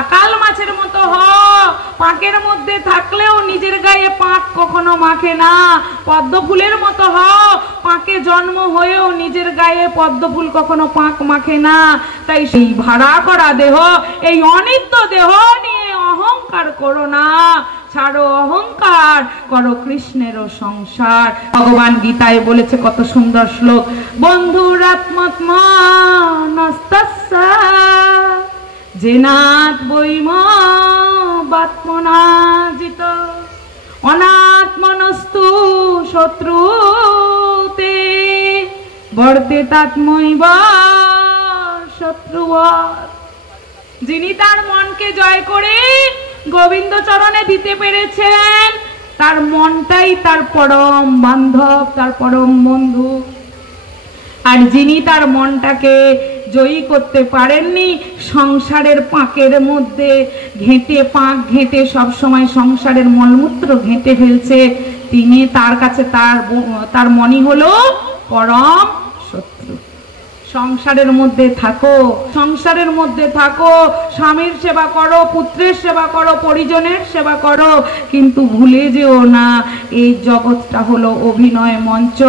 আকাল মাছের মতো হ, পাঁকের মধ্যে থাকলেও নিজের গায়ে পাঁক কখনো মাখে না। পদ্ম ফুলের মতো হ, পাঁকে জন্ম হয়েও নিজের গায়ে পদ্ম ফুল কখনো পাঁক মাখে না। তাই সেই ভাড়া করা দেহ, এই অনিত্য দেহ নিয়ে অহংকার করো না, ছাড়ো অহংকার, করো কৃষ্ণেরও সংসার। ভগবান গীতায় বলেছে কত সুন্দর শ্লোক, বন্ধুরাত্মত্মানস্তস্যা জেনাত বৈম বাত্মনাজিত অনাত্মনস্তু শত্রুতে বর্তেতাত্মৈব শত্রুবৎ। যিনি তার মনকে জয় করে গোবিন্দ চরণে দিতে পেরেছেন, তার মনটাই তার পরম বান্ধব, তার পরম বন্ধু। আর যিনি তার মনটাকে জয়ী করতে পারেননি, সংসারের পাঁকের মধ্যে ঘেঁটে, পাঁক ঘেঁটে সবসময় সংসারের মলমূত্র ঘেঁটে ফেলছে, তিনি তার কাছে তার মনই হলো পরম শত্রু। সংসারের মধ্যে থাকো, সংসারের মধ্যে থাকো, স্বামীর সেবা করো, পুত্রের সেবা করো, পরিজনের সেবা করো, কিন্তু ভুলে যেও না এই জগৎটা হলো অভিনয় মঞ্চ।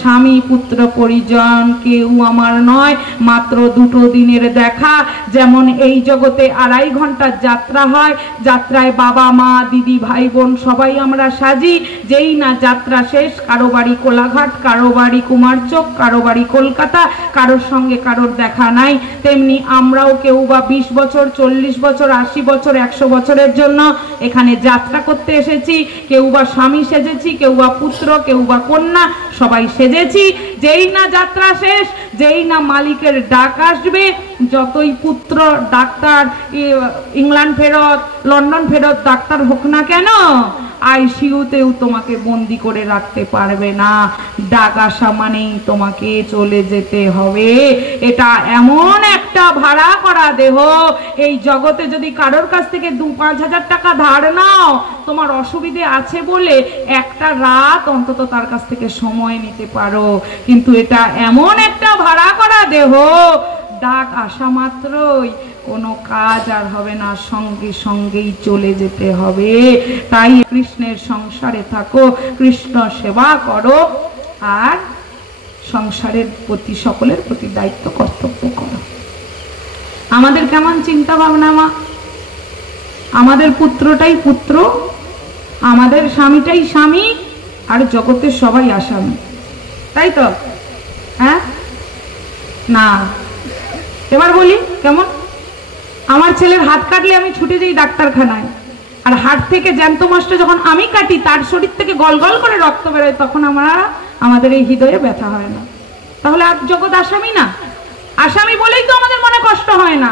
স্বামী পুত্র পরিজন কেউ আমার নয়, মাত্র দুটো দিনের দেখা। যেমন এই জগতে 2.5 ঘন্টার যাত্রা হয়, যাত্রায় বাবা মা দিদি ভাই বোন সবাই আমরা সাজি। যেই না যাত্রা শেষ, কারো বাড়ি কোলাঘাট, কারো বাড়ি কুমারচক, কারো বাড়ি কলকাতা, কারোর সঙ্গে কারোর দেখা নাই। তেমনি আমরাও কেউ বা 20 বছর, 40 বছর, 80 বছর, 100 বছরের জন্য এখানে যাত্রা করতে এসেছি। কেউ বা স্বামী সেজেছি, কেউ বা পুত্র, কেউ বা কন্যা, সবাই সেজেছি। যেই না যাত্রা শেষ, যেই না মালিকের ডাক আসবে, যতই পুত্র ডাক্তার, ইংল্যান্ড ফেরত, লন্ডন ফেরত ডাক্তার হোক না কেন, আইসিইউতেও তোমাকে বন্দি করে রাখতে পারবে না। ডাক আসা মানেই তোমাকে চলে যেতে হবে। এটা এমন একটা ভাড়া করা দেহ, এই জগতে যদি কারোর কাছ থেকে 2-5 হাজার টাকা ধার নাও, তোমার অসুবিধে আছে বলে একটা রাত অন্তত তার কাছ থেকে সময় নিতে পারো। কিন্তু এটা এমন একটা ভাড়া করা দেহ, ডাক আসা মাত্রই কোনো কাজ আর হবে না, সঙ্গে সঙ্গেই চলে যেতে হবে। তাই কৃষ্ণের সংসারে থাকো, কৃষ্ণ সেবা করো, আর সংসারের প্রতি, সকলের প্রতি দায়িত্ব কর্তব্য করো। আমাদের কেমন চিন্তা ভাবনা মা? আমাদের পুত্রটাই পুত্র, আমাদের স্বামীটাই স্বামী, আর জগতের সবাই আসামি, তাই তো? হ্যাঁ না? এবার বলি কেমন? আমার ছেলের হাত কাটলে আমি ছুটে যাই ডাক্তারখানায়, আর হাত থেকে জ্যান্ত মাছটা যখন আমি কাটি, তার শরীর থেকে গল গল করে রক্ত বেরোয়, তখন আমাদের এই হৃদয়ে ব্যথা হয় না? তাহলে আর জগৎ আসামি না? আসামি বলেই তো আমাদের মনে কষ্ট হয় না।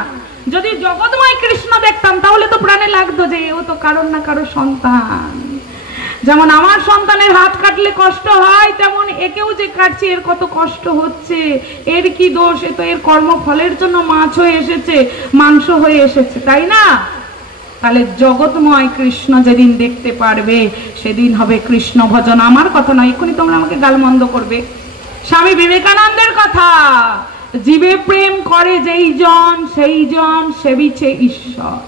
যদি জগৎময় কৃষ্ণ দেখতাম তাহলে তো প্রাণে লাগতো যে ও তো কারোর না কারো সন্তান। যেমন আমার সন্তানের হাত কাটলে কষ্ট হয়, তেমন একেও যে কাটছে এর কত কষ্ট হচ্ছে, এর কি দোষ? এ তো এর কর্মফলের জন্য মাছ হয়ে এসেছে, মাংস হয়ে এসেছে, তাই না? তাহলে জগৎময় কৃষ্ণ যেদিন দেখতে পারবে সেদিন হবে কৃষ্ণ ভজন। আমার কথা নয়, এক্ষুনি তোমরা আমাকে গালমন্দ করবে। স্বামী বিবেকানন্দের কথা, জীবে প্রেম করে যেই জন সেই জন সেবিছে ঈশ্বর।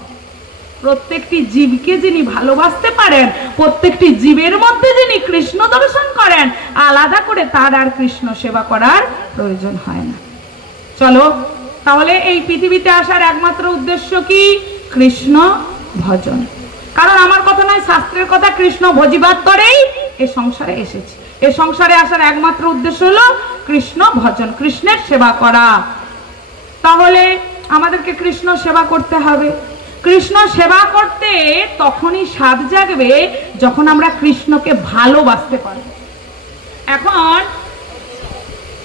প্রত্যেকটি জীবকে যিনি ভালোবাসতে পারেন, প্রত্যেকটি জীবের মধ্যে যিনি কৃষ্ণ দর্শন করেন, আলাদা করে তার আর কৃষ্ণ সেবা করার প্রয়োজন হয় না। চলো তাহলে এই পৃথিবীতে আসার একমাত্র উদ্দেশ্য কি? কৃষ্ণ ভজন। কারণ আমার কথা নয়, শাস্ত্রের কথা, কৃষ্ণ ভজিবাদ করেই এই সংসারে এসেছি। এই সংসারে আসার একমাত্র উদ্দেশ্য হলো কৃষ্ণ ভজন, কৃষ্ণের সেবা করা। তাহলে আমাদেরকে কৃষ্ণ সেবা করতে হবে। কৃষ্ণ সেবা করতে তখনই স্বাদ জাগবে যখন আমরা কৃষ্ণকে ভালোবাসতে পারবো। এখন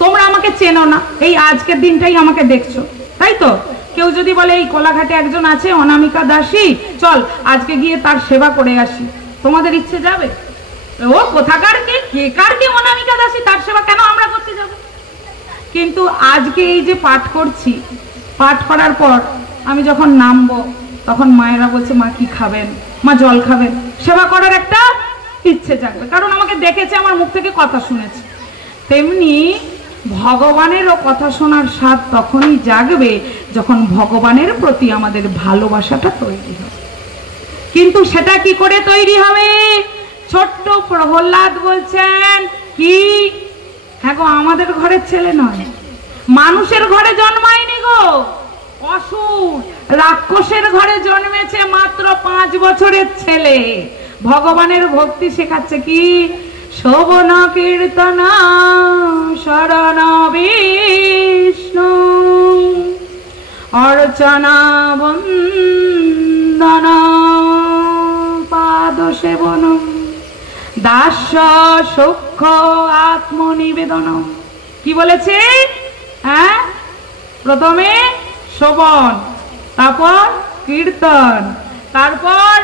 তোমরা আমাকে চেনো না, এই আজকের দিনটাই আমাকে দেখছো, তাই তো? কেউ যদি বলে এই কোলাঘাটে একজন আছে অনামিকা দাসী, চল আজকে গিয়ে তার সেবা করে আসি, তোমাদের ইচ্ছে যাবে? ও কোথাকার কে, কে কার কে অনামিকা দাসী, তার সেবা কেন আমরা করতে যাব? কিন্তু আজকে এই যে পাঠ করছি, পাঠ করার পর আমি যখন নামবো, তখন মায়েরা বলছে মা কি খাবেন, মা জল খাবেন, সেবা করার একটা ইচ্ছে জাগবে, কারণ আমাকে দেখেছে, আমার মুখ থেকে কথা শুনেছে। তেমনি ভগবানেরও কথা শোনার স্বাদ তখনই জাগবে যখন ভগবানের প্রতি আমাদের ভালোবাসাটা তৈরি হবে। কিন্তু সেটা কি করে তৈরি হবে? ছোট্ট প্রহ্লাদ বলছেন কি, হ্যাঁ গো, আমাদের ঘরের ছেলে নয়, মানুষের ঘরে জন্মায়নি গো, অসুর রাক্ষসের ঘরে জন্মেছে, মাত্র 5 বছরের ছেলে। ভগবানের ভক্তি শেখাচ্ছে কি? শোভন কীর্তন শরণ বিষ্ণু অর্চনা বন্দন পাদ সেবন দাস্য সূক্ষ্ম আত্মনিবেদন। কি বলেছে? হ্যাঁ, প্রথমে শ্রবণ, তারপর কীর্তন, তারপর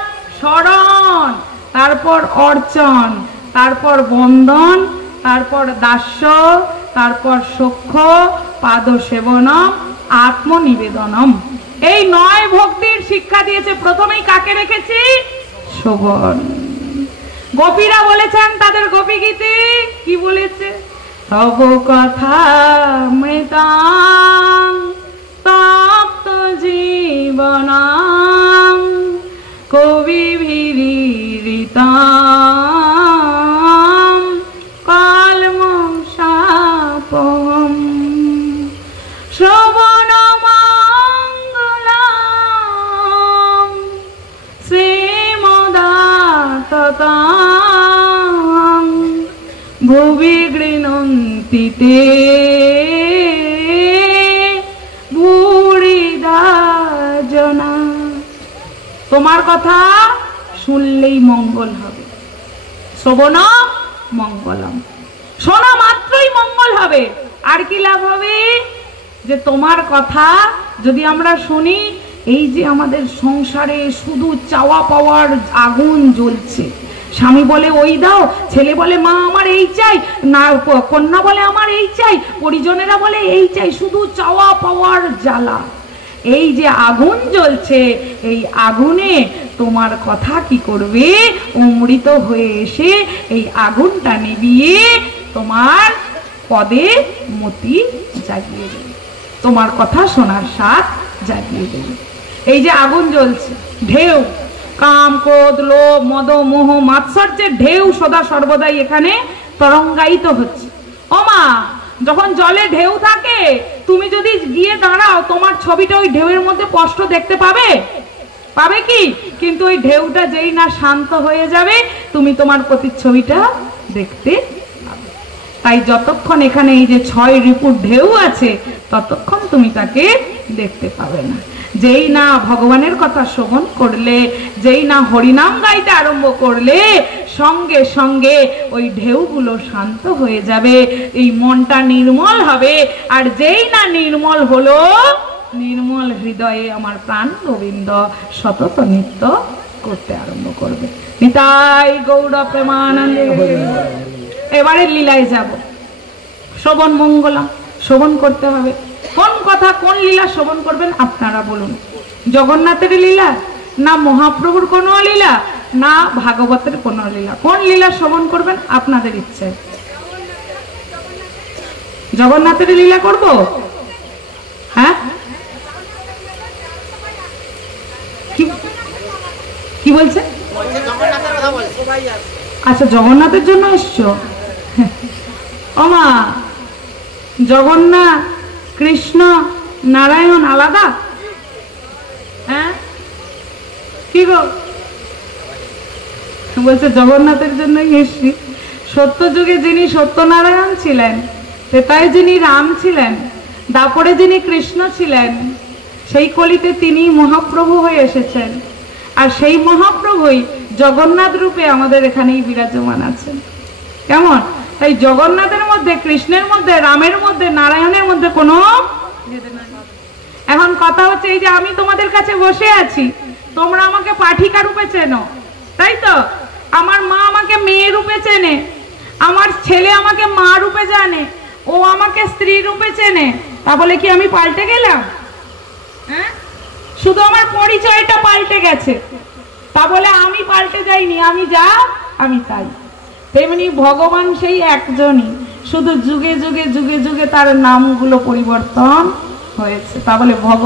শরণ, তারপর অর্চন, তারপর বন্দন, তারপর দাস্য, তারপর সখ্য পাদ সেবনম আত্মনিবেদনম। এই 9 ভক্তির শিক্ষা দিয়েছে। প্রথমেই কাকে রেখেছি? শোভন। গোপীরা বলেছেন তাদের গোপী গীতে কি বলেছে? তব কথা মৃতাং তপ্ত জীবনাং কবিভিরিতাং কালমশাপহম শ্রবণ মঙ্গলম শ্রীমদাততাং ভুবি গৃণন্তি তে ভূরিদা জনা। তোমার কথা শুনলেই মঙ্গল হবে। শ্রবণ মঙ্গলম, শোনা মাত্রই মঙ্গল হবে। আর কি লাভ হবে? যে তোমার কথা যদি আমরা শুনি, এই যে আমাদের সংসারে শুধু চাওয়া পাওয়ার আগুন জ্বলছে, স্বামী বলে ওই দাও, ছেলে বলে মা আমার এই চাই, না কন্যা বলে আমার এই চাই, পরিজনেরা বলে এই চাই, শুধু চাওয়া পাওয়ার জ্বালা। এই যে আগুন জ্বলছে, এই আগুনে তোমার কথা কি করবে? অমৃত হয়ে এসে এই আগুনটা নিভিয়ে তোমার পদে মতি জাগিয়ে দেবে, তোমার কথা শোনার স্বাদ জাগিয়ে দেবে। এই যে আগুন জ্বলছে, ঢেউ, কাম ক্রোধ লোভ মদ মোহ মাৎসর্যের ঢেউ সদা সর্বদাই এখানে তরঙ্গায়িত হচ্ছে। ও মা, যখন জলে ঢেউ থাকে, তুমি যদি গিয়ে দাঁড়াও, তোমার ছবিটা ওই ঢেউয়ের মধ্যে স্পষ্ট দেখতে পাবে? পাবে কি? কিন্তু ওই ঢেউটা যেই না শান্ত হয়ে যাবে, তুমি তোমার প্রতিচ্ছবিটা দেখতে পাবে। তাই যতক্ষণ এখানে এই যে 6 রিপুর ঢেউ আছে, ততক্ষণ তুমি তাকে দেখতে পাবে না। যেই না ভগবানের কথা শ্রবণ করলে, যেই না হরিনাম গাইতে আরম্ভ করলে, সঙ্গে সঙ্গে ওই ঢেউগুলো শান্ত হয়ে যাবে, এই মনটা নির্মল হবে। আর যেই না নির্মল হলো, নির্মল হৃদয়ে আমার প্রাণ গোবিন্দ সতত নৃত্য করতে আরম্ভ করবে। নিতাই গৌর প্রেমানন্দে। এবারে লীলায় যাব। শ্রবণ মঙ্গলম, শ্রবণ করতে হবে। কোন কথা, কোন লীলা শ্রবণ করবেন আপনারা বলুন? জগন্নাথের লীলা, না মহাপ্রভুর কোনো লীলা, না ভাগবতের কোনো লীলা? কোন লীলা শ্রবণ করবেন আপনাদের ইচ্ছে? জগন্নাথের লীলা করব? হ্যাঁ, কি বলছে? আচ্ছা, জগন্নাথের জন্য এসছো? ও মা, জগন্নাথ কৃষ্ণ নারায়ণ আলাদা? হ্যাঁ, কি গো বলছে? জগন্নাথের জন্যই এসছি। সত্য যুগে যিনি সত্যনারায়ণ ছিলেন, তেতায় যিনি রাম ছিলেন, দাপরে যিনি কৃষ্ণ ছিলেন, সেই কলিতে তিনি মহাপ্রভু হয়ে এসেছেন। আর সেই মহাপ্রভুই জগন্নাথ রূপে আমাদের এখানেই বিরাজমান আছেন। কেমন? তাই জগন্নাথের মধ্যে, কৃষ্ণের মধ্যে, রামের মধ্যে, নারায়ণের মধ্যে কোনো। এখন কথা হচ্ছে, এই যে আমি তোমাদের কাছে বসে আছি, তোমরা আমাকে পাঠিকা রূপে চেনো, তাই তো? আমার মা আমাকে মেয়ে রূপে চেনে, আমার ছেলে আমাকে মা রূপে জানে, ও আমাকে স্ত্রী রূপে চেনে। তা বলে কি আমি পাল্টে গেলাম? হ্যাঁ, শুধু আমার পরিচয়টা পাল্টে গেছে, তা বলে আমি পাল্টে যাইনি। আমি যা, আমি তাই। তেমনি ভগবান সেই একজনই, শুধু যুগে যুগে যুগে যুগে তার নামগুলো পরিবর্তন হয়েছে। তা বলে ভগবান